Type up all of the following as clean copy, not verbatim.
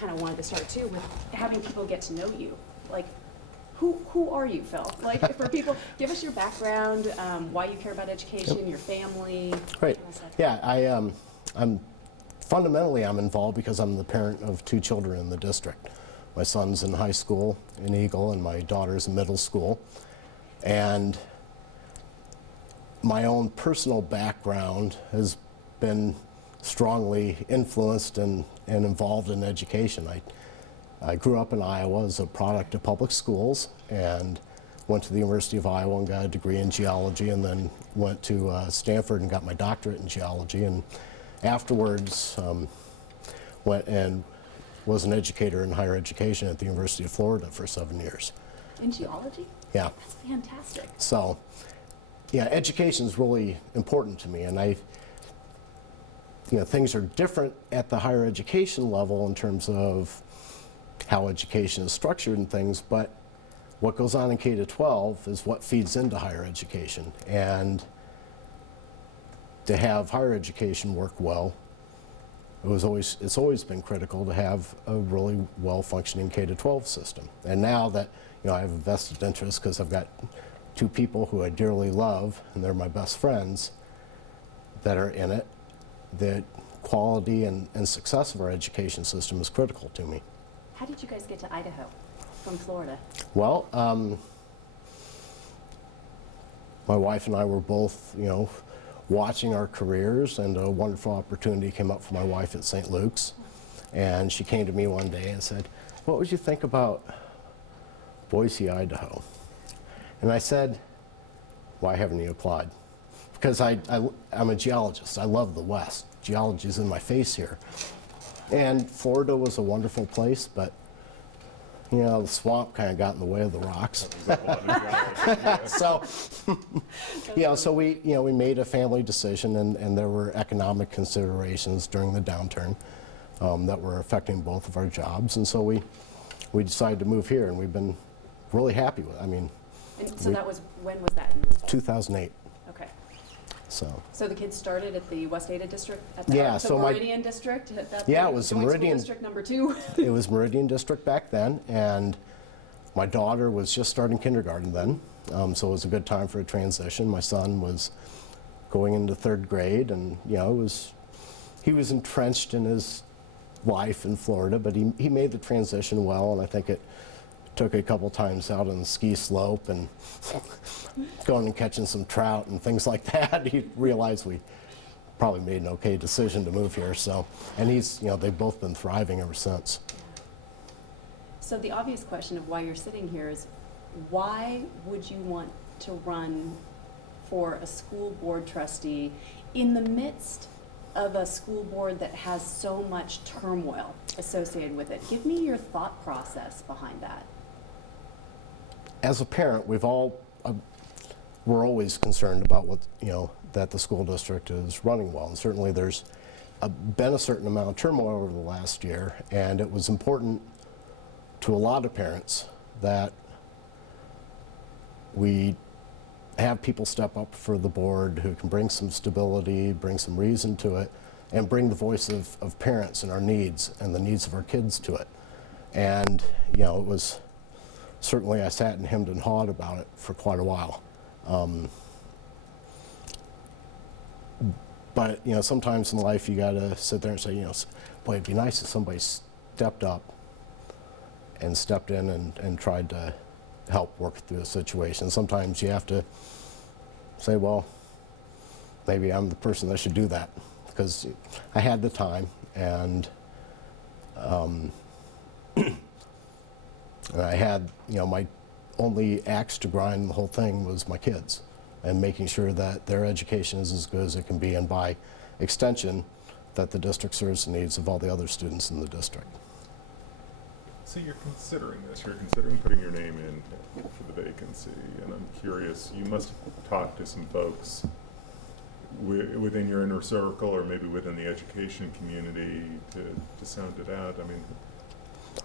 kind of wanted to start too with having people get to know you. Like, who are you, Phil? Like, for people, give us your background, why you care about education, your family. Great. Kind of stuff. Yeah, fundamentally I'm involved because I'm the parent of 2 children in the district. My son's in high school in Eagle and my daughter's in middle school. And my own personal background has been strongly influenced and involved in education. I grew up in Iowa as a product of public schools and went to the University of Iowa and got a degree in geology, and then went to Stanford and got my doctorate in geology, and afterwards went and was an educator in higher education at the University of Florida for 7 years. In geology? Yeah. That's fantastic. So, yeah, education is really important to me, and things are different at the higher education level in terms of how education is structured and things, but what goes on in K-12 is what feeds into higher education. And to have higher education work well, it's always been critical to have a really well-functioning K-12 system. And now that I have a vested interest because I've got 2 people who I dearly love, and they're my best friends, that are in it, the quality and success of our education system is critical to me. How did you guys get to Idaho from Florida? Well, my wife and I were both, watching our careers, and a wonderful opportunity came up for my wife at St. Luke's. And she came to me one day and said, "What would you think about Boise, Idaho?" And I said, "Why haven't you applied?" Because I'm a geologist. I love the West. Geology is in my face here. And Florida was a wonderful place, but the swamp kind of got in the way of the rocks. So, so we made a family decision, and there were economic considerations during the downturn that were affecting both of our jobs, and so we decided to move here, and we've been really happy with it. I mean, and so when was that? 2008. Okay. So the kids started at the West Ada district? At the Meridian district? Yeah, it was the Meridian district number 2. It was Meridian district back then, and my daughter was just starting kindergarten then, so it was a good time for a transition. My son was going into 3rd grade, and he was entrenched in his life in Florida, but he made the transition well, and I think it took a couple times out on the ski slope and going and catching some trout and things like that. He realized we probably made an okay decision to move here. So, and they've both been thriving ever since. So the obvious question of why you're sitting here is, why would you want to run for a school board trustee in the midst of a school board that has so much turmoil associated with it? Give me your thought process behind that. As a parent, we're always concerned about what, that the school district is running well. And certainly there's been a certain amount of turmoil over the last year, and it was important to a lot of parents that we have people step up for the board who can bring some stability, bring some reason to it, and bring the voice of parents and our needs and the needs of our kids to it. And, it was certainly, I sat and hemmed and hawed about it for quite a while. But, sometimes in life you got to sit there and say, boy, it'd be nice if somebody stepped up and stepped in and tried to help work through a situation. Sometimes you have to say, well, maybe I'm the person that should do that, because I had the time, and and I had, my only axe to grind in the whole thing was my kids, and making sure that their education is as good as it can be, and by extension, that the district serves the needs of all the other students in the district. So you're considering this, you're considering putting your name in for the vacancy, and I'm curious, you must have talked to some folks within your inner circle, or maybe within the education community, to sound it out. I mean,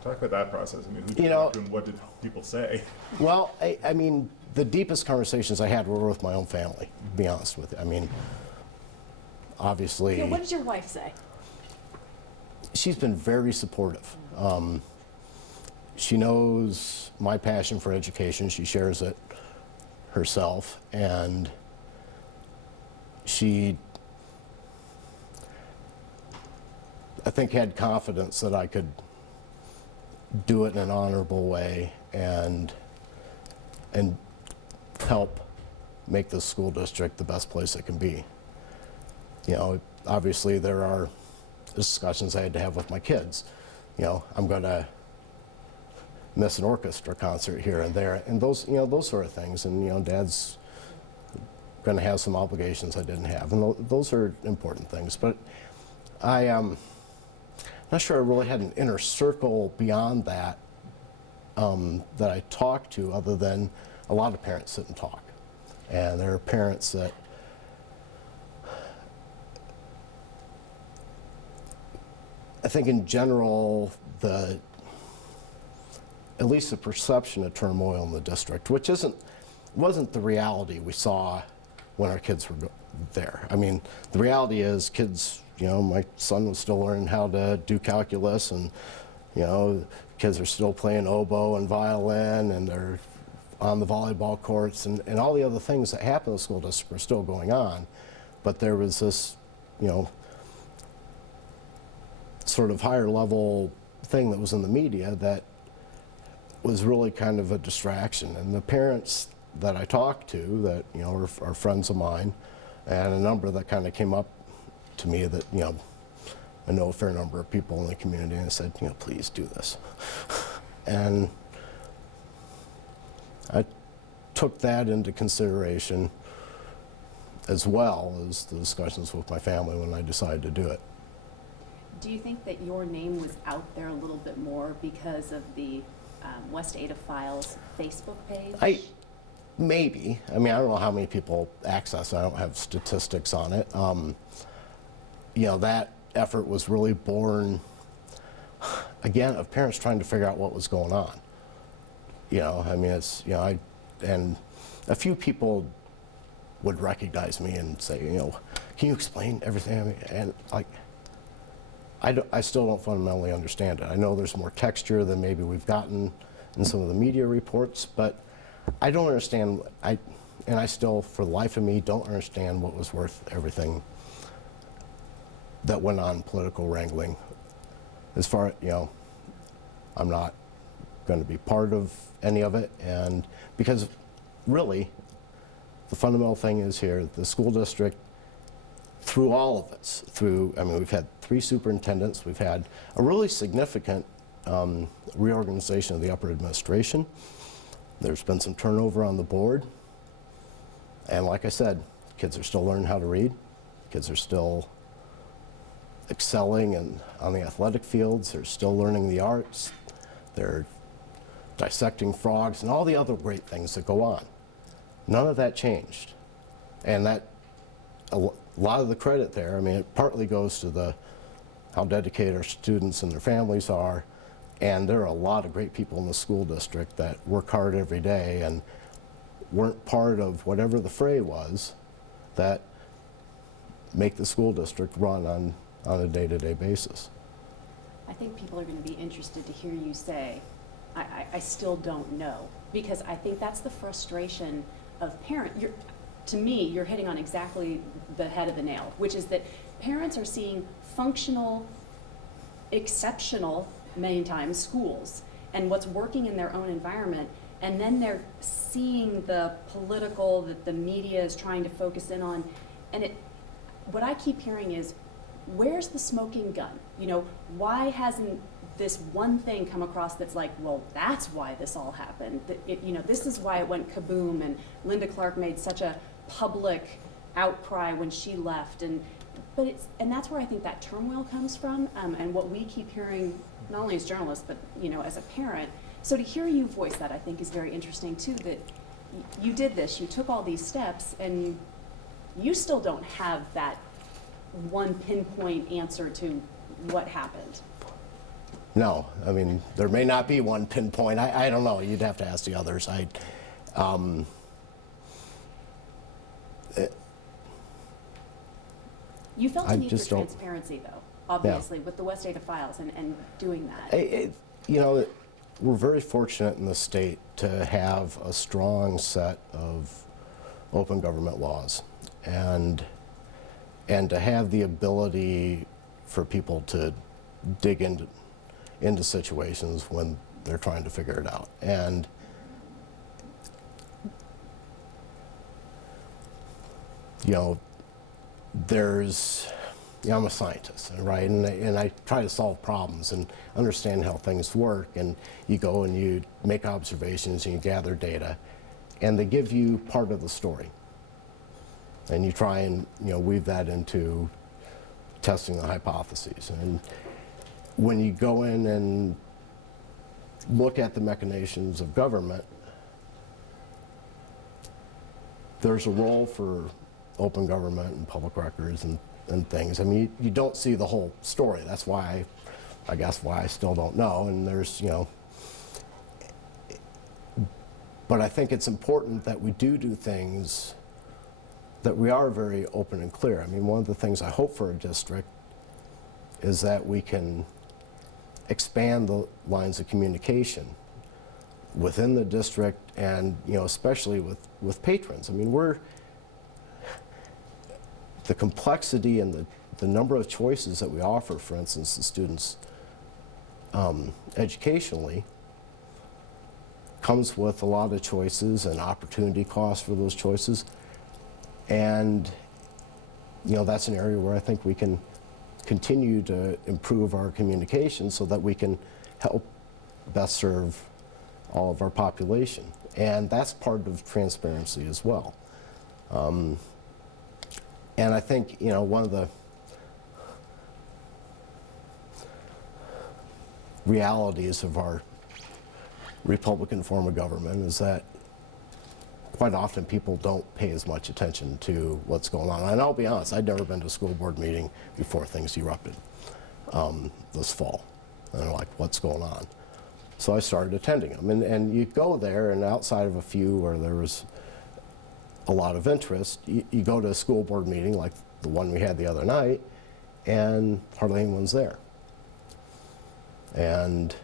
talk about that process. I mean, who did you talk to, and what did people say? Well, I mean, the deepest conversations I had were with my own family, to be honest with you. I mean, obviously... What did your wife say? She's been very supportive. She knows my passion for education. She shares it herself, and she, I think, had confidence that I could do it in an honorable way and help make the school district the best place it can be. You know, obviously there are discussions I had to have with my kids. You know, I'm going to miss an orchestra concert here and there, and those, you know, those sort of things. And, you know, Dad's going to have some obligations I didn't have, and those are important things. But I'm not sure I really had an inner circle beyond that that I talked to, other than a lot of parents sit and talk. And there are parents that I think in general, at least the perception of turmoil in the district, which wasn't the reality we saw when our kids were there. I mean, the reality is kids, you know, my son was still learning how to do calculus, and, you know, kids are still playing oboe and violin, and they're on the volleyball courts, and all the other things that happen in the school district are still going on. But there was this, you know, sort of higher level thing that was in the media that was really kind of a distraction. And the parents that I talked to that, you know, are friends of mine, and a number that kind of came up to me that, you know, I know a fair number of people in the community, and I said, you know, please do this. And I took that into consideration, as well as the discussions with my family when I decided to do it. Do you think that your name was out there a little bit more because of the West Ada Files Facebook page? Maybe. I mean, I don't know how many people access it. I don't have statistics on it. You know, that effort was really born, again, of parents trying to figure out what was going on. You know, I mean, it's, you know, and a few people would recognize me and say, you know, can you explain everything? I mean, and like, I still don't fundamentally understand it. I know there's more texture than maybe we've gotten in some of the media reports, but I don't understand, and I still, for the life of me, don't understand what was worth everything that went on political wrangling. As far, you know, I'm not going to be part of any of it, and because really, the fundamental thing is here, the school district, through all of this, I mean, we've had 3 superintendents, we've had a really significant reorganization of the upper administration. There's been some turnover on the board, and like I said, kids are still learning how to read, kids are still excelling on the athletic fields, they're still learning the arts, they're dissecting frogs, and all the other great things that go on. None of that changed, and that, a lot of the credit there, I mean, it partly goes to how dedicated our students and their families are, and there are a lot of great people in the school district that work hard every day and weren't part of whatever the fray was that make the school district run on a day-to-day basis. I think people are going to be interested to hear you say, I still don't know, because I think that's the frustration of parents. To me, you're hitting on exactly the head of the nail, which is that parents are seeing functional, exceptional, many times, schools and what's working in their own environment, and then they're seeing the political that the media is trying to focus in on, and what I keep hearing is, where's the smoking gun? You know, why hasn't this one thing come across that's like, well, that's why this all happened. You know, this is why it went kaboom, and Linda Clark made such a public outcry when she left, and that's where I think that turmoil comes from, and what we keep hearing, not only as journalists, but, you know, as a parent. So to hear you voice that, I think, is very interesting too, that you did this, you took all these steps, and you still don't have that one pinpoint answer to what happened. No, I mean, there may not be one pinpoint. I don't know. You'd have to ask the others. You felt the need for transparency, though. obviously, with the West Ada files and doing that. You know, we're very fortunate in the state to have a strong set of open government laws, and to have the ability for people to dig into situations when they're trying to figure it out. And you know, I'm a scientist, right? And I try to solve problems and understand how things work. And you go and you make observations and you gather data, and they give you part of the story. And you try and, you know, weave that into testing the hypotheses. And when you go in and look at the machinations of government, there's a role for open government and public records and things. I mean, you don't see the whole story. That's why, I guess, why I still don't know. And there's, you know, but I think it's important that we do things that we are very open and clear. I mean, one of the things I hope for a district is that we can expand the lines of communication within the district, and, you know, especially with patrons. I mean, the complexity and the number of choices that we offer, for instance, to students educationally, comes with a lot of choices and opportunity costs for those choices. And, you know, that's an area where I think we can continue to improve our communication so that we can help best serve all of our population. And that's part of transparency as well. And I think, you know, one of the realities of our Republican form of government is that quite often people don't pay as much attention to what's going on. And I'll be honest, I'd never been to a school board meeting before things erupted this fall. And I'm like, what's going on? So I started attending them. And you go there, and outside of a few where there was a lot of interest, you go to a school board meeting like the one we had the other night, and hardly anyone's there. And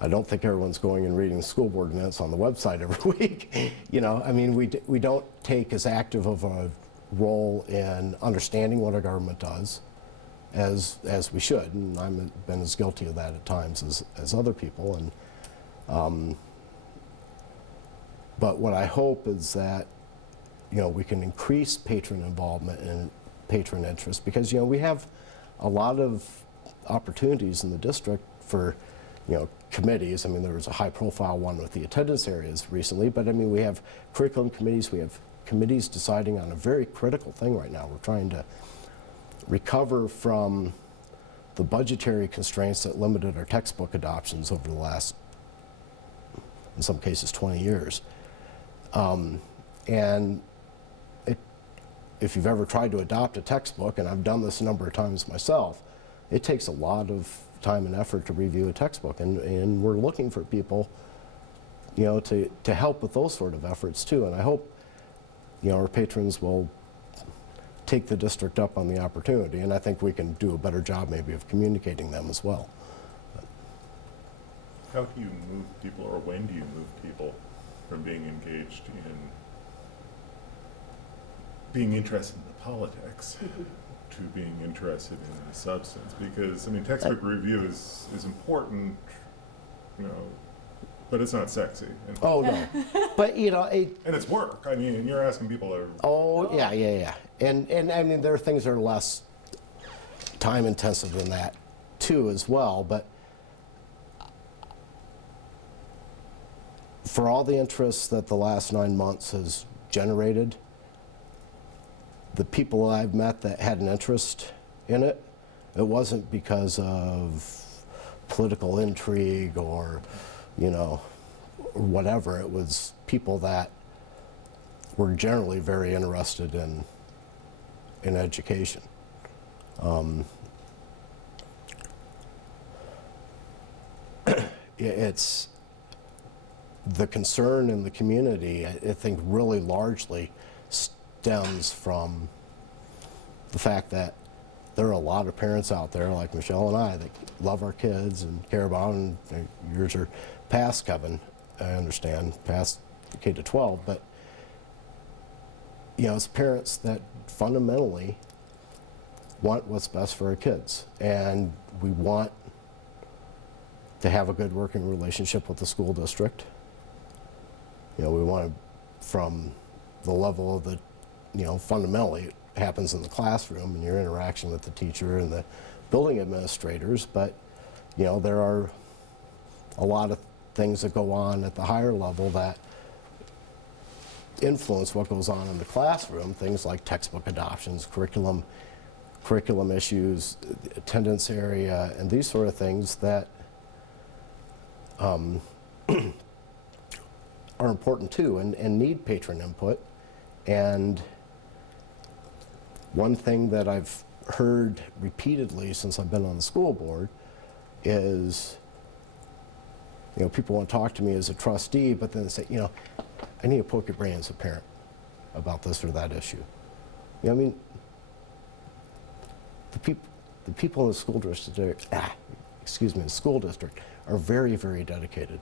I don't think everyone's going and reading school board minutes on the website every week. You know, I mean, we don't take as active of a role in understanding what our government does as we should, and I've been as guilty of that at times as other people. And but what I hope is that, you know, we can increase patron involvement and patron interest, because, you know, we have a lot of opportunities in the district for, you know, committees. I mean, there was a high-profile one with the attendance areas recently, but I mean, we have curriculum committees, we have committees deciding on a very critical thing right now. We're trying to recover from the budgetary constraints that limited our textbook adoptions over the last, in some cases, 20 years. And if you've ever tried to adopt a textbook, and I've done this a number of times myself, it takes a lot of time and effort to review a textbook, and we're looking for people, you know, to help with those sort of efforts too. And I hope, you know, our patrons will take the district up on the opportunity, and I think we can do a better job maybe of communicating them as well. How do you move people, or when do you move people from being engaged in being interested in the politics to being interested in the substance? Because, I mean, textbook review is important, you know, but it's not sexy. And Oh, no. But, you know, and it's work. I mean, you're asking people to... oh, yeah. And I mean, there are things that are less time intensive than that too as well, but for all the interest that the last 9 months has generated, the people I've met that had an interest in it, it wasn't because of political intrigue or, you know, or whatever. It was people that were generally very interested in education. It's the concern in the community, I think, really largely stems from the fact that there are a lot of parents out there like Michelle and I that love our kids and care about them. And yours are past, Kevin, I understand, past K to 12, but you know, it's parents that fundamentally want what's best for our kids, and we want to have a good working relationship with the school district. You know, we want to, from the level of the, you know, fundamentally it happens in the classroom and your interaction with the teacher and the building administrators, but you know, there are a lot of things that go on at the higher level that influence what goes on in the classroom, things like textbook adoptions, curriculum issues, attendance area, and these sort of things that are important too and need patron input. And one thing that I've heard repeatedly since I've been on the school board is, you know, people want to talk to me as a trustee, but then they say, you know, I need to poke your brain as a parent about this or that issue. You know, I mean, the people in the school district, the school district are very, very dedicated.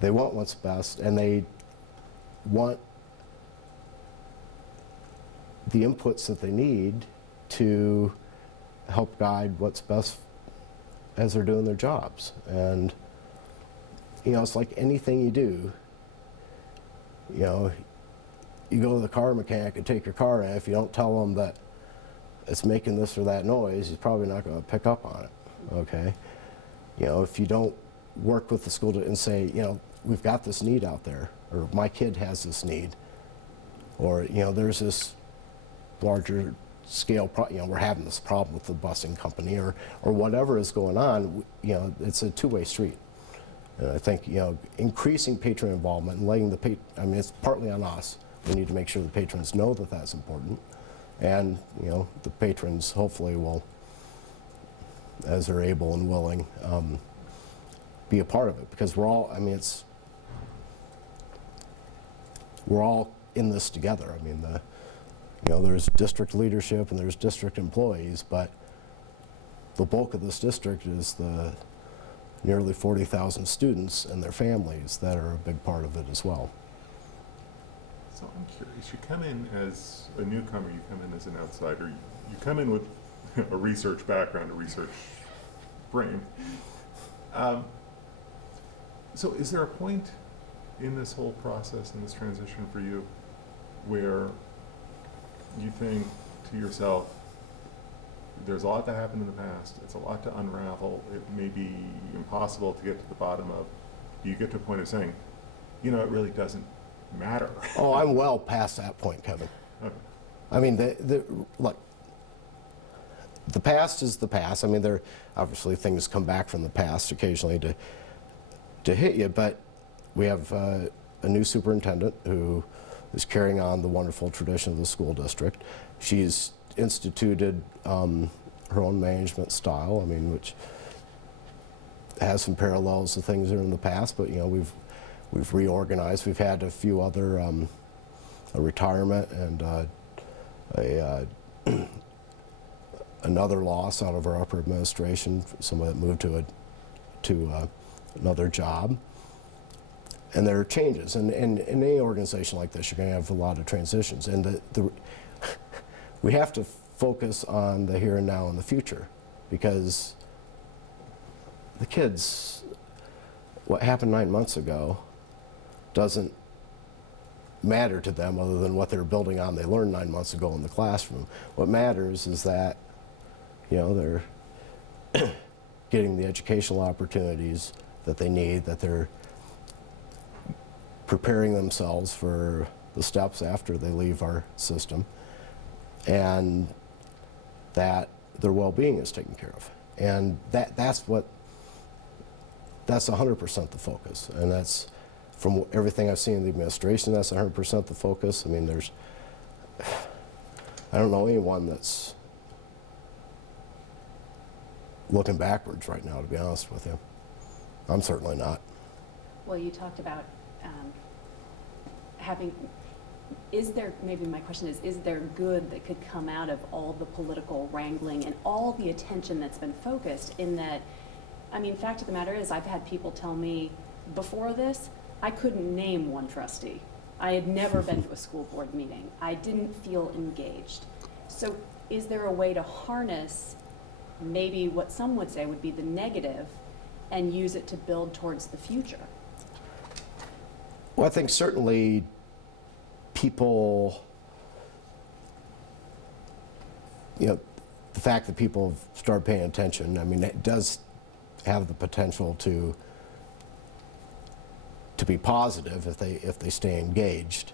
They want what's best, and they want the inputs that they need to help guide what's best as they're doing their jobs. And you know, it's like anything you do. You know, you go to the car mechanic and take your car in. If you don't tell him that it's making this or that noise, he's probably not going to pick up on it. Okay, you know, if you don't work with the school and say, you know, we've got this need out there, or my kid has this need, or you know, there's this larger scale, you know, we're having this problem with the busing company, or whatever is going on. You know, it's a two-way street. And I think, you know, increasing patron involvement and letting I mean, it's partly on us. We need to make sure the patrons know that that's important. And, you know, the patrons hopefully will, as they're able and willing, be a part of it. Because we're all, I mean, we're all in this together. I mean, you know, there's district leadership and there's district employees, but the bulk of this district is the nearly 40,000 students and their families that are a big part of it as well. So I'm curious, you come in as a newcomer, you come in as an outsider, you come in with a research background, a research brain. So is there a point in this whole process, in this transition for you, where you think to yourself, there's a lot that happened in the past, it's a lot to unravel, it may be impossible to get to the bottom of, do you get to a point of saying, you know, it really doesn't matter? Oh, I'm well past that point, Kevin. Okay. I mean, look, the past is the past. I mean, there obviously things come back from the past occasionally to hit you, but we have a new superintendent who is carrying on the wonderful tradition of the school district. She's instituted her own management style, I mean, which has some parallels to things that are in the past, but you know, we've reorganized. We've had a few other a retirement and another loss out of our upper administration, someone that moved to another job. And there are changes, and in any organization like this, you're going to have a lot of transitions, and we have to focus on the here and now and the future, because the kids, what happened 9 months ago doesn't matter to them other than what they're building on they learned 9 months ago in the classroom. What matters is that, you know, they're getting the educational opportunities that they need, that they're preparing themselves for the steps after they leave our system, and that their well-being is taken care of. And that's 100% the focus. And that's, from everything I've seen in the administration, that's 100% the focus. I mean, I don't know anyone that's looking backwards right now, to be honest with you. I'm certainly not. Well, you talked about having, is there, maybe my question is there good that could come out of all the political wrangling and all the attention that's been focused in that, I mean, fact of the matter is, I've had people tell me before this, I couldn't name one trustee. I had never been to a school board meeting. I didn't feel engaged. So is there a way to harness maybe what some would say would be the negative and use it to build towards the future? Well, I think certainly people, you know, the fact that people have started paying attention, I mean, it does have the potential to be positive if they stay engaged.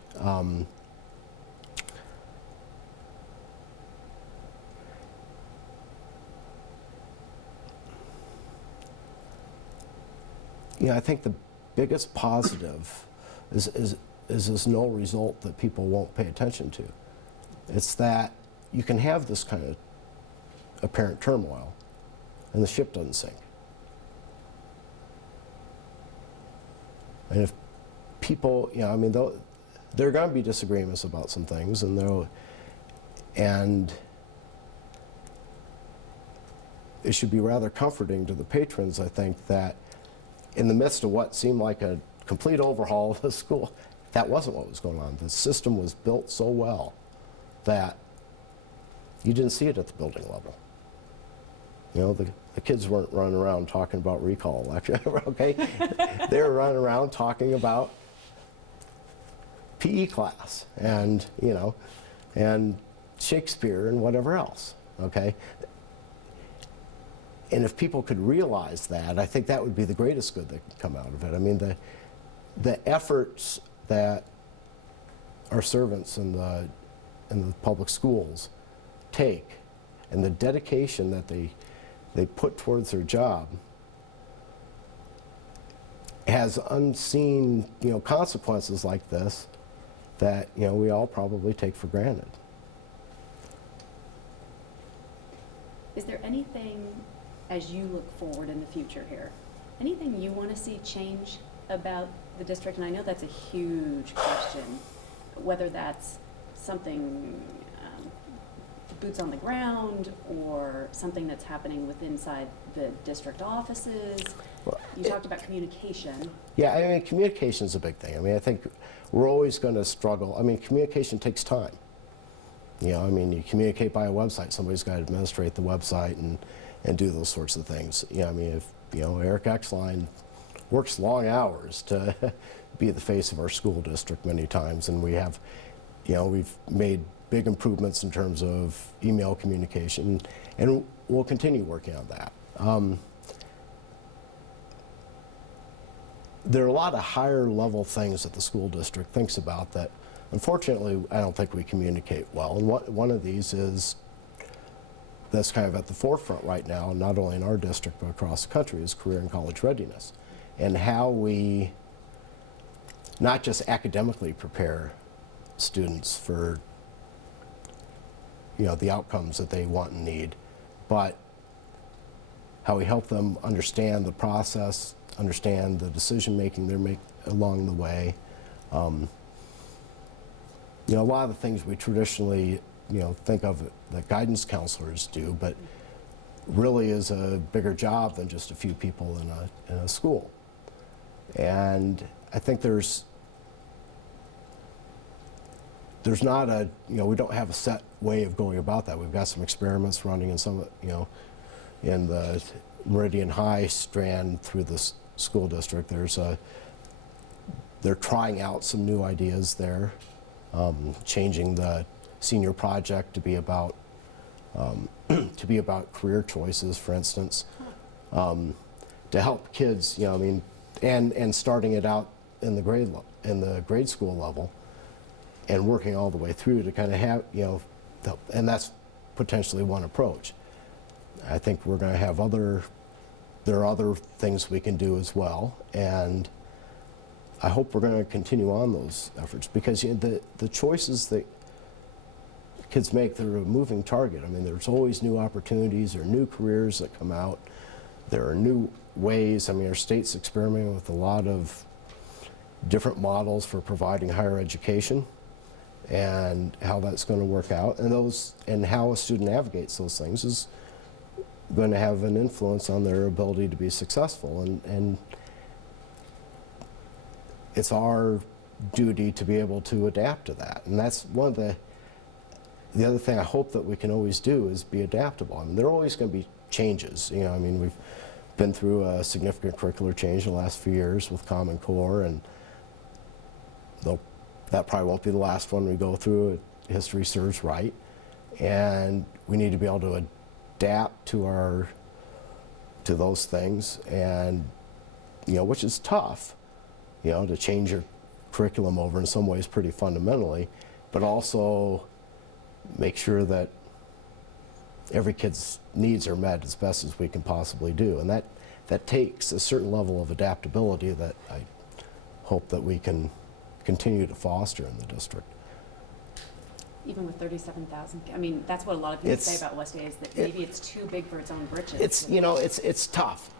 Yeah, I think the biggest positive is this no result that people won't pay attention to. It's that you can have this kind of apparent turmoil and the ship doesn't sink. And if people, you know, I mean, there are going to be disagreements about some things, and it should be rather comforting to the patrons, I think, that in the midst of what seemed like a complete overhaul of the school, that wasn't what was going on. The system was built so well that you didn't see it at the building level. You know, the kids weren't running around talking about recall election, okay? They were running around talking about PE class and, you know, and Shakespeare and whatever else, okay? And if people could realize that, I think that would be the greatest good that could come out of it. I mean, the efforts that our servants in the public schools take and the dedication that they put towards their job has unseen, you know, consequences like this that, you know, we all probably take for granted. Is there anything, as you look forward in the future here, anything you want to see change about the district? And I know that's a huge question, whether that's something boots on the ground or something that's happening inside the district offices. Well, you talked about communication. Yeah, I mean, communication is a big thing. I mean, I think we're always going to struggle. I mean, communication takes time. You know, I mean, you communicate by a website. Somebody's got to administrate the website and do those sorts of things. You know, I mean, if, you know, Eric Exline works long hours to be the face of our school district many times, and we have, you know, we've made big improvements in terms of email communication, and we'll continue working on that. There are a lot of higher level things that the school district thinks about that, unfortunately, I don't think we communicate well. And one of these is, that's kind of at the forefront right now, not only in our district but across the country, is career and college readiness. And how we not just academically prepare students for, you know, the outcomes that they want and need, but how we help them understand the process, understand the decision making they're making along the way. You know, a lot of the things we traditionally, you know, think of that guidance counselors do, but really is a bigger job than just a few people in a school. And I think there's not a, you know, we don't have a set way of going about that. We've got some experiments running in some, you know, in the Meridian High strand through the school district. They're trying out some new ideas there, changing the senior project to be about career choices, for instance, to help kids, you know, I mean, and starting it out in the grade school level, and working all the way through to kind of have, you know, and that's potentially one approach. I think we're going to have there are other things we can do as well, and I hope we're going to continue on those efforts, because, you know, the choices that kids make, they're a moving target. I mean, there's always new opportunities, there are new careers that come out, there are new ways. I mean, our state's experimenting with a lot of different models for providing higher education, and how that's going to work out, and how a student navigates those things is going to have an influence on their ability to be successful, and it's our duty to be able to adapt to that. And that's one of the other thing I hope that we can always do is be adaptable. I mean, there are always going to be changes. You know, I mean, we've been through a significant curricular change in the last few years with Common Core, and that probably won't be the last one we go through. History serves right, and we need to be able to adapt to those things, and which is tough, to change your curriculum over in some ways pretty fundamentally, but also make sure that every kid's needs are met as best as we can possibly do, and that takes a certain level of adaptability that I hope that we can continue to foster in the district. Even with 37,000, I mean, that's what a lot of people say about West A, is that maybe it's too big for its own britches. It's tough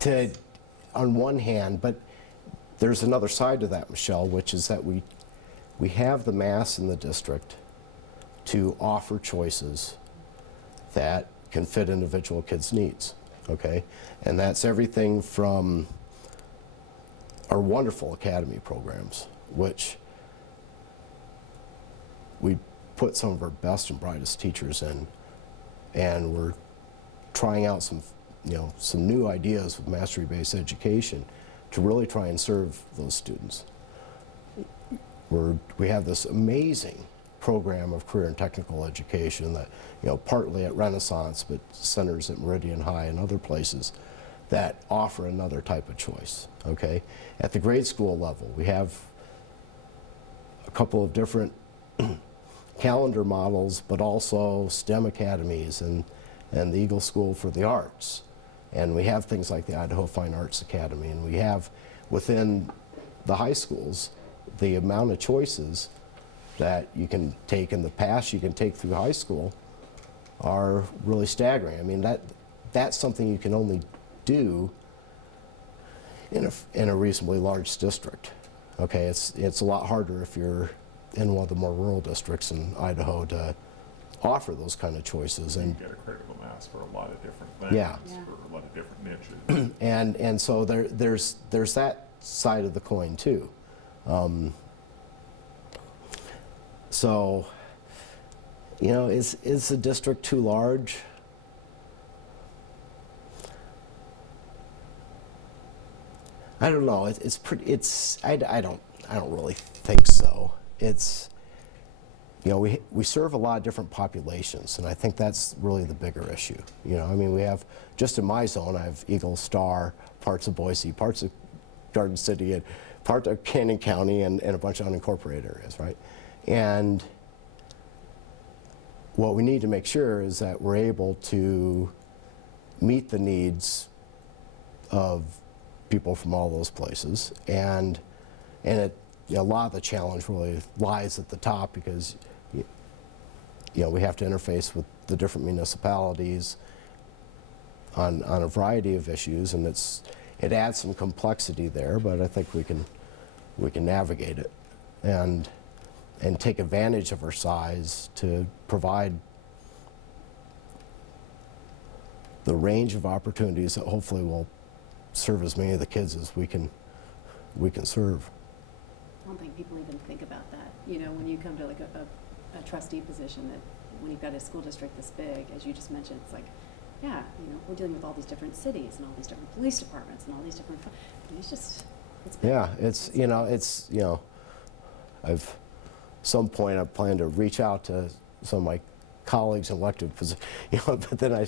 to, on one hand, but there's another side to that, Michelle, which is that we have the mass in the district to offer choices that can fit individual kids' needs, okay? And that's everything from our wonderful academy programs, which we put some of our best and brightest teachers in, and we're trying out some new ideas with mastery-based education to really try and serve those students. We have this amazing program of career and technical education that, partly at Renaissance, but centers at Meridian High and other places that offer another type of choice, okay? At the grade school level, we have a couple of different calendar models, but also STEM academies and the Eagle School for the Arts. And we have things like the Idaho Fine Arts Academy, and we have within the high schools the amount of choices that you can take in the past, you can take through high school, are really staggering. I mean, that's something you can only do in a reasonably large district. Okay, it's a lot harder if you're in one of the more rural districts in Idaho to offer those kind of choices. And you get a critical mass for a lot of different things, yeah, for a lot of different niches. and so there's that side of the coin too. So, is the district too large? I don't know. I don't really think so. We serve a lot of different populations, and I think that's really the bigger issue. I mean, we have, just in my zone, I have Eagle, Star, parts of Boise, parts of Garden City, and part of Canyon County, and a bunch of unincorporated areas, right? And what we need to make sure is that we're able to meet the needs of people from all those places, and a lot of the challenge really lies at the top, because we have to interface with the different municipalities on a variety of issues, and it adds some complexity there, but I think we can navigate it and take advantage of our size to provide the range of opportunities that hopefully will serve as many of the kids as we can serve. I don't think people even think about that. When you come to like a trustee position, that when you've got a school district this big, as you just mentioned, it's like, yeah, we're dealing with all these different cities and all these different police departments and all these different, it's big. Yeah, I've, some point I plan to reach out to some of my colleagues in elected positions, but then I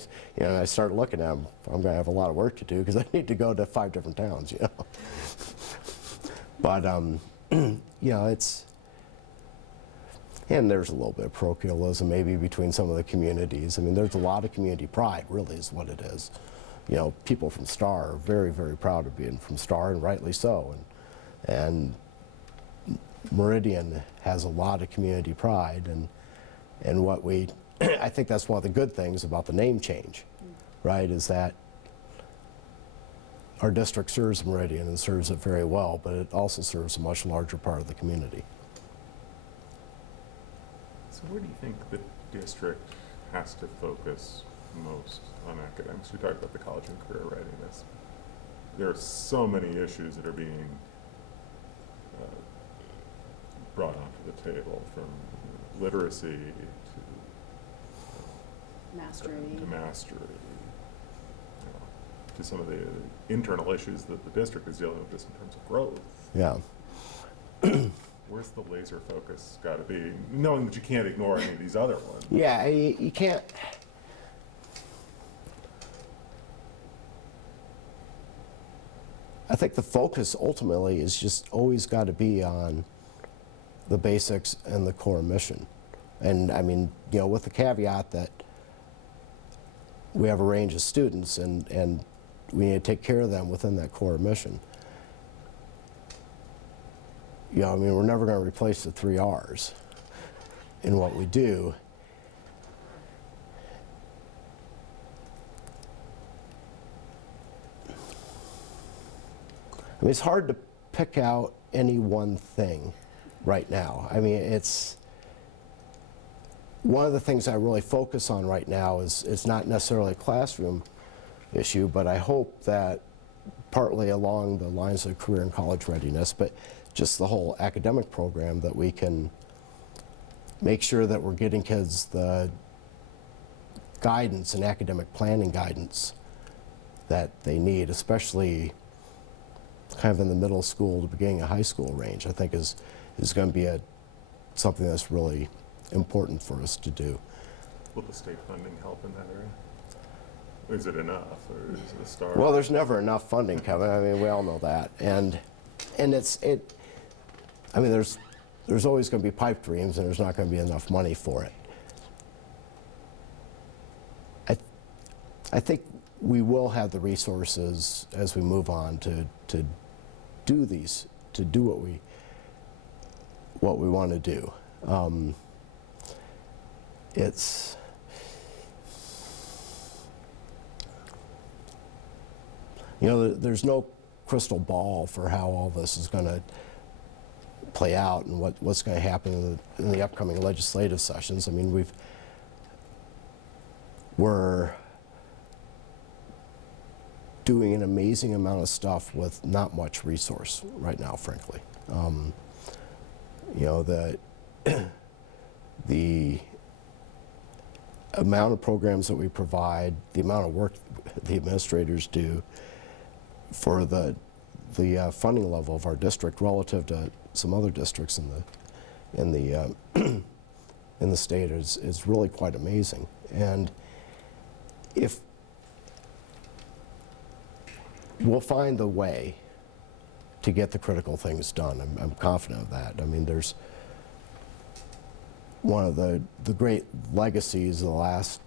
start looking at them, I'm going to have a lot of work to do, because I need to go to 5 different towns, But, and there's a little bit of parochialism maybe between some of the communities. I mean, there's a lot of community pride, really, is what it is. People from Star are very, very proud of being from Star, and rightly so. And Meridian has a lot of community pride, and what I think that's one of the good things about the name change, right, is that our district serves Meridian and serves it very well, but it also serves a much larger part of the community. So where do you think the district has to focus most on academics? We talked about the college and career readiness. There are so many issues that are being brought onto the table, from literacy Mastery. to mastery, to some of the internal issues that the district is dealing with just in terms of growth. Yeah. Where's the laser focus got to be, knowing that you can't ignore any of these other ones? Yeah, you can't. I think the focus ultimately is just always got to be on the basics and the core mission. And I mean, you know, with the caveat that we have a range of students and we need to take care of them within that core mission. You know, I mean, we're never going to replace the 3 R's in what we do. I mean, it's hard to pick out any one thing right now. I mean, it's one of the things I really focus on right now is it's not necessarily a classroom issue, but I hope that partly along the lines of career and college readiness, but just the whole academic program, that we can make sure that we're getting kids the guidance and academic planning guidance that they need, especially kind of in the middle school to beginning of high school range. I think is going to be something that's really important for us to do. Will the state funding help in that area? Is it enough, or is it a start? Well, there's never enough funding, Kevin. I mean, we all know that, and I mean, there's always going to be pipe dreams, and there's not going to be enough money for it. I think we will have the resources as we move on to do what we want to do. It's you know, there's no crystal ball for how all this is going to play out and what's going to happen in the upcoming legislative sessions. I mean, we're doing an amazing amount of stuff with not much resource right now, frankly. You know, the amount of programs that we provide, the amount of work the administrators do for the funding level of our district relative to some other districts in the state is really quite amazing. And if we'll find a way to get the critical things done, I'm confident of that. I mean, there's one of the great legacies of the last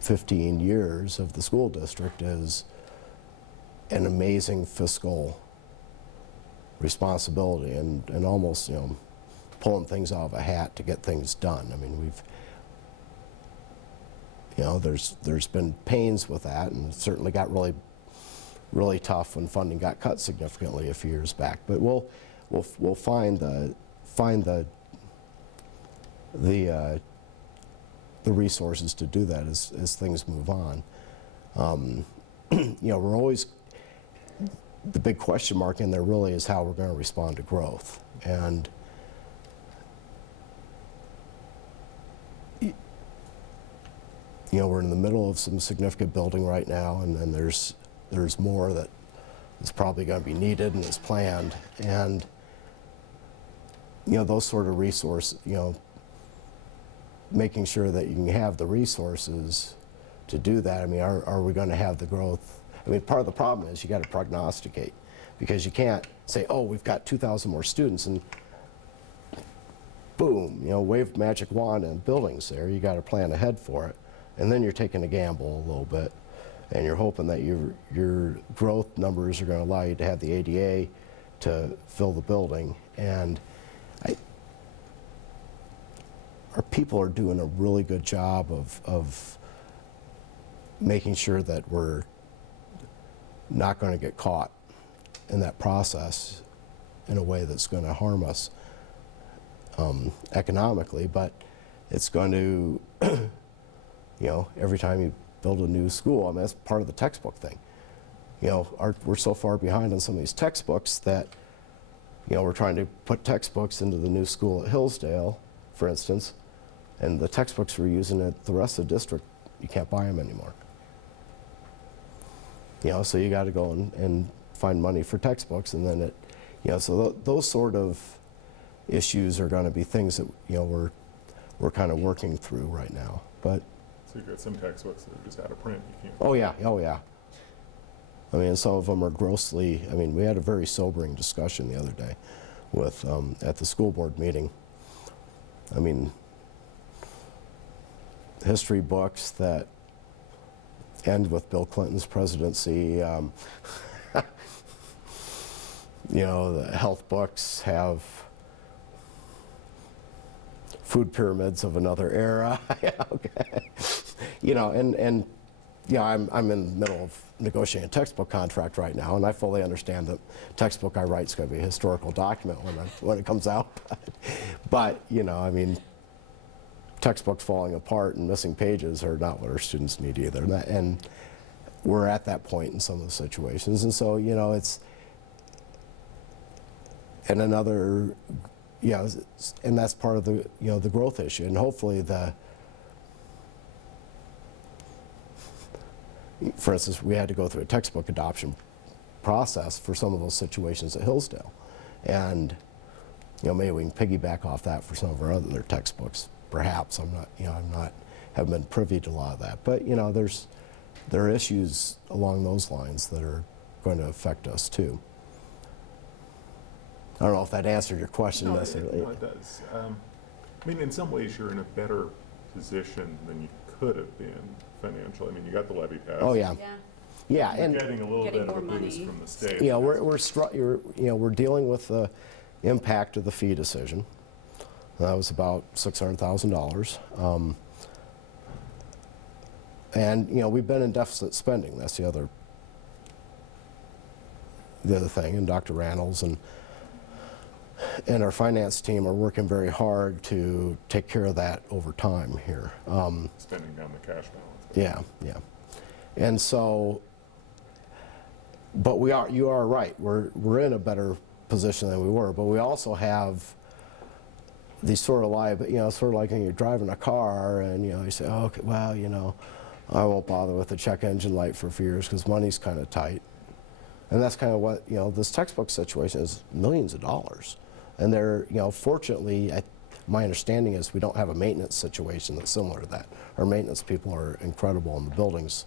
15 years of the school district is an amazing fiscal responsibility and almost, you know, pulling things out of a hat to get things done. I mean, you know, there's been pains with that, and it certainly got really tough when funding got cut significantly a few years back. But we'll find the resources to do that as things move on. You know, we're always, the big question mark in there really is how we're going to respond to growth. And you know, we're in the middle of some significant building right now, and then there's more that is probably going to be needed and is planned. And you know, those sort of resources, you know, making sure that you can have the resources to do that. I mean, are we going to have the growth? I mean, part of the problem is you got to prognosticate, because you can't say, oh, we've got 2,000 more students and boom, you know, wave magic wand and buildings there. You got to plan ahead for it. And then you're taking a gamble a little bit, and you're hoping that your growth numbers are going to allow you to have the ADA to fill the building. And our people are doing a really good job of making sure that we're not going to get caught in that process in a way that's going to harm us. economically, but it's going to, you know, every time you build a new school, I mean, that's part of the textbook thing. You know, we're so far behind on some of these textbooks that, you know, we're trying to put textbooks into the new school at Hillsdale, for instance, and the textbooks we're using at the rest of the district, you can't buy them anymore. You know, so you got to go and find money for textbooks, and then it, you know, so those sort of issues are going to be things that, you know, we're kind of working through right now. But So you've got some textbooks that are just out of print. You can't. oh yeah, oh yeah. I mean, some of them are grossly. I mean, we had a very sobering discussion the other day with at the school board meeting. I mean, history books that end with Bill Clinton's presidency. You know, the health books have food pyramids of another era. Yeah, okay. You know, and yeah, I'm in the middle of negotiating a textbook contract right now, and I fully understand that textbook I write is going to be a historical document when it comes out. But you know, I mean, textbooks falling apart and missing pages are not what our students need either. And we're at that point in some of the situations, and so you know, it's and another, yeah, and that's part of the, you know, the growth issue, and hopefully for instance, we had to go through a textbook adoption process for some of those situations at Hillsdale, and you know, maybe we can piggyback off that for some of our other textbooks. Perhaps haven't been privy to a lot of that, but you know, there are issues along those lines that are going to affect us too. I don't know if that answered your question necessarily. No, it does. I mean, in some ways, you're in a better position than you could have been financially. I mean, you got the levy passed. Oh yeah, Yeah. yeah, You're and getting a little Getting bit of a more boost money. from the state. you know, we're dealing with the impact of the fee decision. That was about $600,000. And you know, we've been in deficit spending. That's the other thing. And Dr. Randalls and our finance team are working very hard to take care of that over time here. Spending down the cash balance. Yeah, yeah. And so, but you are right. We're in a better position than we were, but we also have these sort of liability, you know, sort of like when you're driving a car and, you know, you say, oh, okay, well, you know, I won't bother with the check engine light for a few years because money's kind of tight. And that's kind of what, you know, this textbook situation is millions of dollars. And they're, you know, fortunately, my understanding is we don't have a maintenance situation that's similar to that. Our maintenance people are incredible, and the buildings,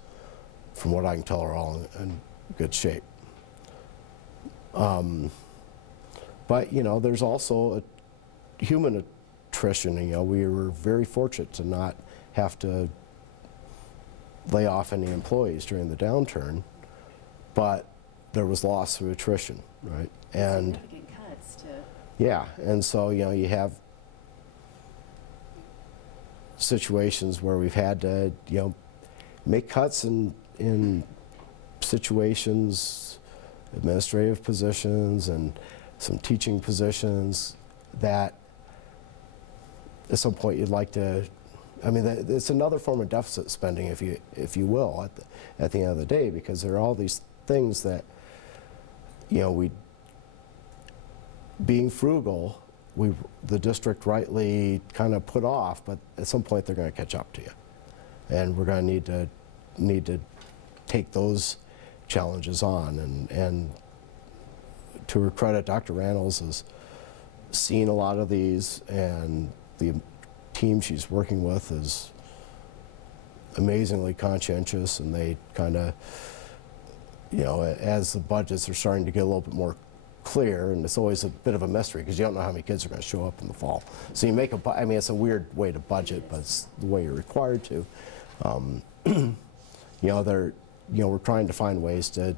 from what I can tell, are all in good shape. But, you know, there's also a human attrition. You know, we were very fortunate to not have to lay off any employees during the downturn, but there was loss through attrition, right? And Significant cuts to. yeah, and so, you know, you have situations where we've had to, you know, make cuts in situations, administrative positions and some teaching positions that at some point you'd like to, I mean, it's another form of deficit spending, if you will, at the end of the day, because there are all these things that, you know, being frugal, the district rightly kind of put off, but at some point they're going to catch up to you, and we're going to need to take those challenges on. And to her credit, Dr. Randalls has seen a lot of these, and the team she's working with is amazingly conscientious, and they kind of, you know, as the budgets are starting to get a little bit more clear, and it's always a bit of a mystery because you don't know how many kids are going to show up in the fall. So you make I mean, it's a weird way to budget, but it's the way you're required to. You know, we're trying to find ways to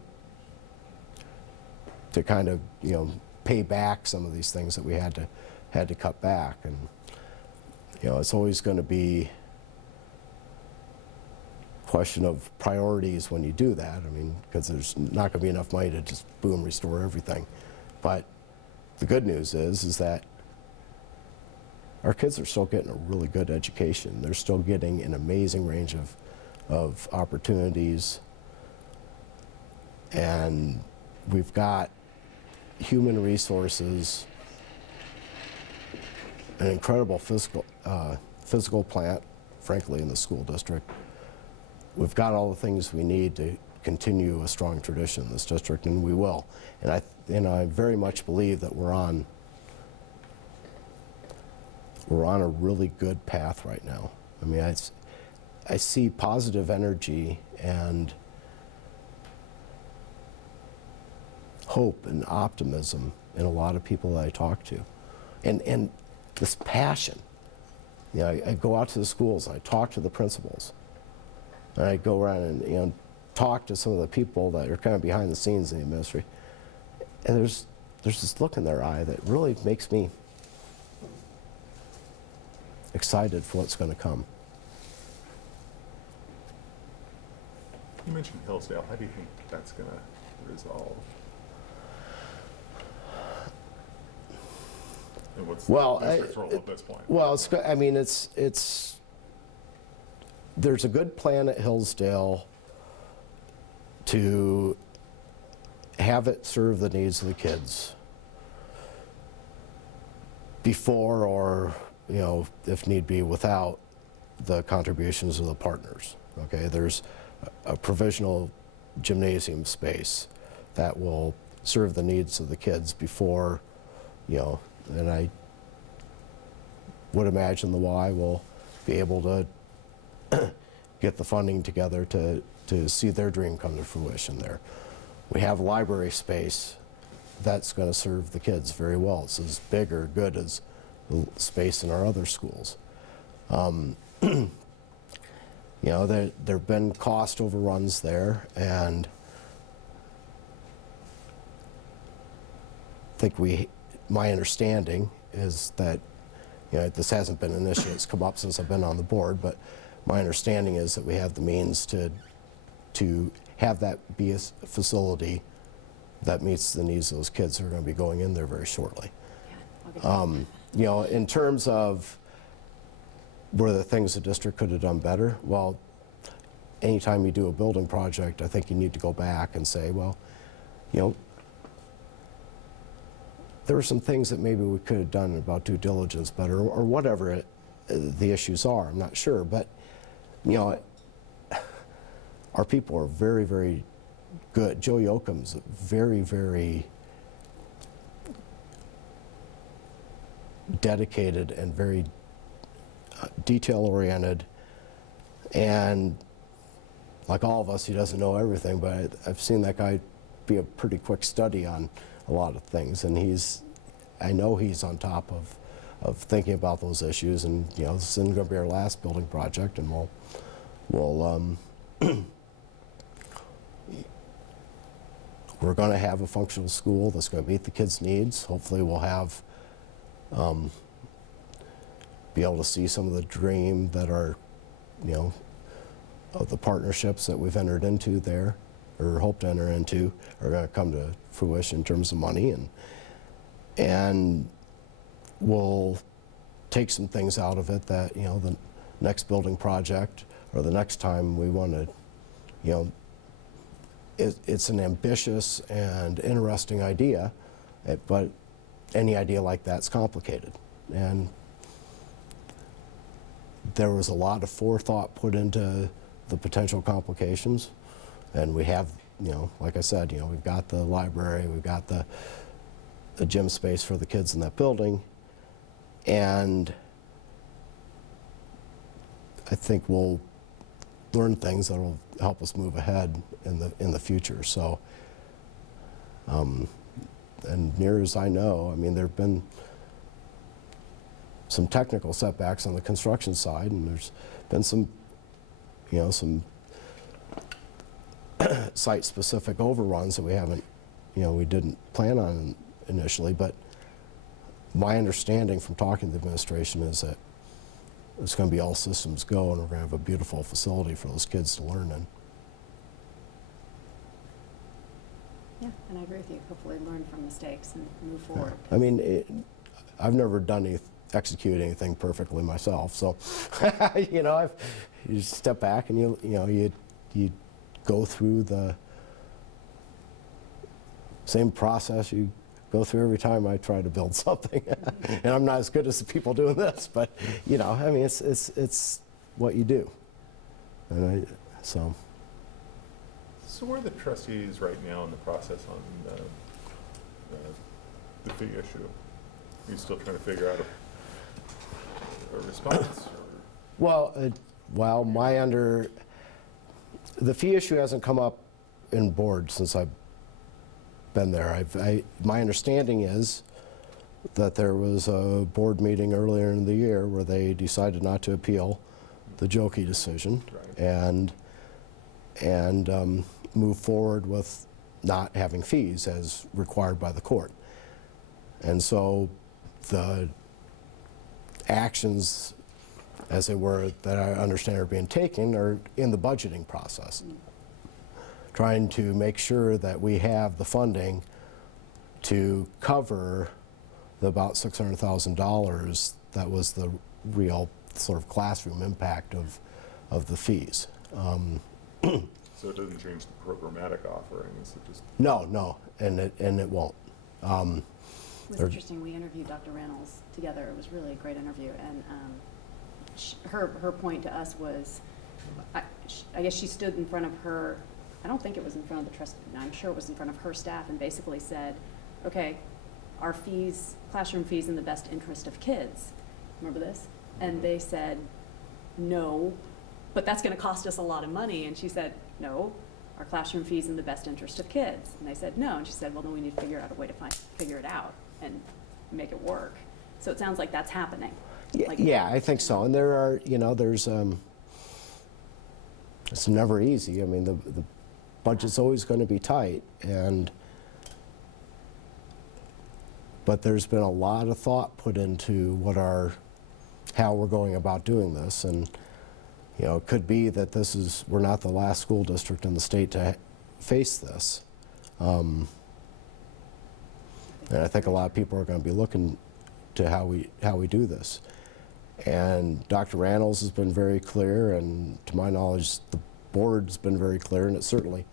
kind of, you know, pay back some of these things that we had to cut back, and you know, it's always going to be a question of priorities when you do that. I mean, because there's not going to be enough money to just boom restore everything. But the good news is that our kids are still getting a really good education. They're still getting an amazing range of opportunities. And we've got human resources, an incredible physical plant, frankly, in the school district. We've got all the things we need to continue a strong tradition in this district, and we will. And I very much believe that we're on a really good path right now. I mean, I see positive energy and hope and optimism in a lot of people that I talk to. And this passion. You know, I go out to the schools and I talk to the principals. And I go around and talk to some of the people that are kind of behind the scenes in the administration. And there's this look in their eye that really makes me excited for what's going to come. You mentioned Hillsdale. How do you think that's going to resolve? And what's the district's role at this point? Well, I mean, there's a good plan at Hillsdale to have it serve the needs of the kids before, or, you know, if need be, without the contributions of the partners. Okay, there's a provisional gymnasium space that will serve the needs of the kids before, you know, and I would imagine the Y will be able to get the funding together to see their dream come to fruition there. We have library space that's going to serve the kids very well. It's as big or good as the space in our other schools. You know, there have been cost overruns there, and I think my understanding is that, you know, this hasn't been an issue that's come up since I've been on the board, but my understanding is that we have the means to have that be a facility that meets the needs of those kids who are going to be going in there very shortly. Yeah, you know, in terms of were the things the district could have done better, well, anytime you do a building project, I think you need to go back and say, well, you know, there were some things that maybe we could have done about due diligence better, or whatever the issues are. I'm not sure, but, you know, our people are very, very good. Joe Yoakum's very, very dedicated and very detail-oriented, and like all of us, he doesn't know everything, but I've seen that guy be a pretty quick study on a lot of things, and I know he's on top of thinking about those issues, and, you know, this isn't going to be our last building project, and we'll we're going to have a functional school that's going to meet the kids' needs. Hopefully we'll have be able to see some of the dream that are, you know, of the partnerships that we've entered into there, or hope to enter into, are going to come to fruition in terms of money, and we'll take some things out of it that, you know, the next building project or the next time we want to, you know, it's an ambitious and interesting idea, but any idea like that's complicated. And there was a lot of forethought put into the potential complications, and we have, you know, like I said, you know, we've got the library, we've got the gym space for the kids in that building, and I think we'll learn things that will help us move ahead in the future. So, and near as I know, I mean, there have been some technical setbacks on the construction side, and there's been some, you know, some site-specific overruns that we haven't, you know, we didn't plan on initially, but my understanding from talking to the administration is that it's going to be all systems go, and we're going to have a beautiful facility for those kids to learn in. Yeah, and I agree with you. Hopefully learn from mistakes and move forward. I mean, I've never done execute anything perfectly myself. So, you know, you step back and you go through the same process you go through every time I try to build something. And I'm not as good as the people doing this, but you know, I mean, it's what you do. And so. So where are the trustees right now in the process on the fee issue? Are you still trying to figure out a response? Or? Well, the fee issue hasn't come up in board since I've been there. My understanding is that there was a board meeting earlier in the year where they decided not to appeal the Jokey decision, Right. and move forward with not having fees as required by the court. And so the actions, as they were, that I understand are being taken, are in the budgeting process. Trying to make sure that we have the funding to cover the about $600,000 that was the real sort of classroom impact of the fees. So it doesn't change the programmatic offerings, it just... No, and it won't. It was interesting, we interviewed Dr. Reynolds together, it was really a great interview, and her point to us was, I guess she stood in front of her, I don't think it was in front of the trust, I'm sure it was in front of her staff, and basically said, okay, our fees, classroom fees in the best interest of kids, remember this? And they said, no, but that's gonna cost us a lot of money, and she said, no, our classroom fees in the best interest of kids. And they said, no, and she said, well, then we need to figure out a way to figure it out and make it work. So it sounds like that's happening. Yeah, I think so. And there are, you know, it's never easy. I mean, the budget's always going to be tight, but there's been a lot of thought put into how we're going about doing this. And, you know, it could be that we're not the last school district in the state to face this. And I think a lot of people are going to be looking to how we do this. And Dr. Reynolds has been very clear, and to my knowledge, the board's been very clear, and it's certainly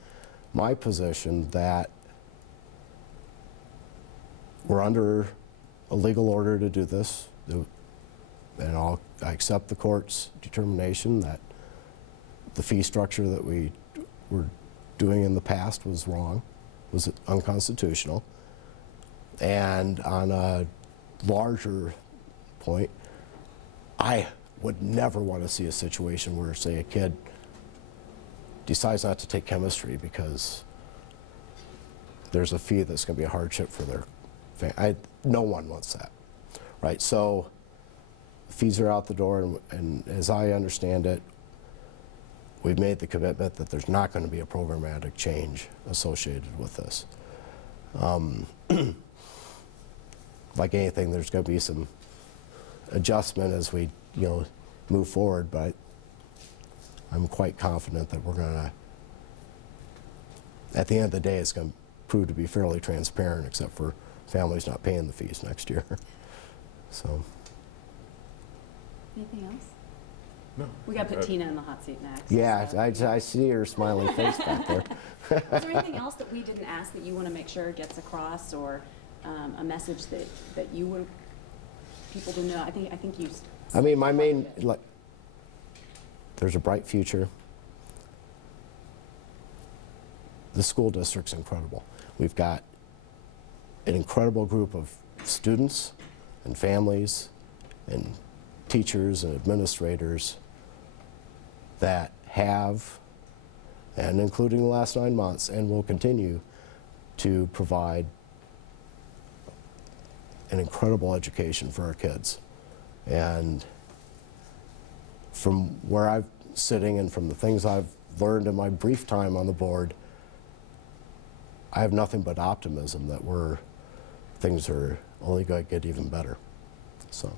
my position that we're under a legal order to do this, and I accept the court's determination that the fee structure that we were doing in the past was wrong, was unconstitutional. And on a larger point, I would never want to see a situation where, say, a kid decides not to take chemistry because there's a fee that's going to be a hardship for their family. No one wants that, right? So fees are out the door, and as I understand it, we've made the commitment that there's not going to be a programmatic change associated with this. Like anything, there's going to be some adjustment as we, you know, move forward, but I'm quite confident that we're going to, at the end of the day, it's going to prove to be fairly transparent, except for families not paying the fees next year. So. Anything else? No. We got to put Tina in the hot seat next. Yeah, so. I see her smiling face back there. Is there anything else that we didn't ask that you want to make sure gets across, or a message that you want people to know? I think you. I mean, my main, there's a bright future. The school district's incredible. We've got an incredible group of students and families and teachers and administrators that have, and including the last 9 months, and will continue to provide an incredible education for our kids. And from where I'm sitting and from the things I've learned in my brief time on the board, I have nothing but optimism that things are only going to get even better. So.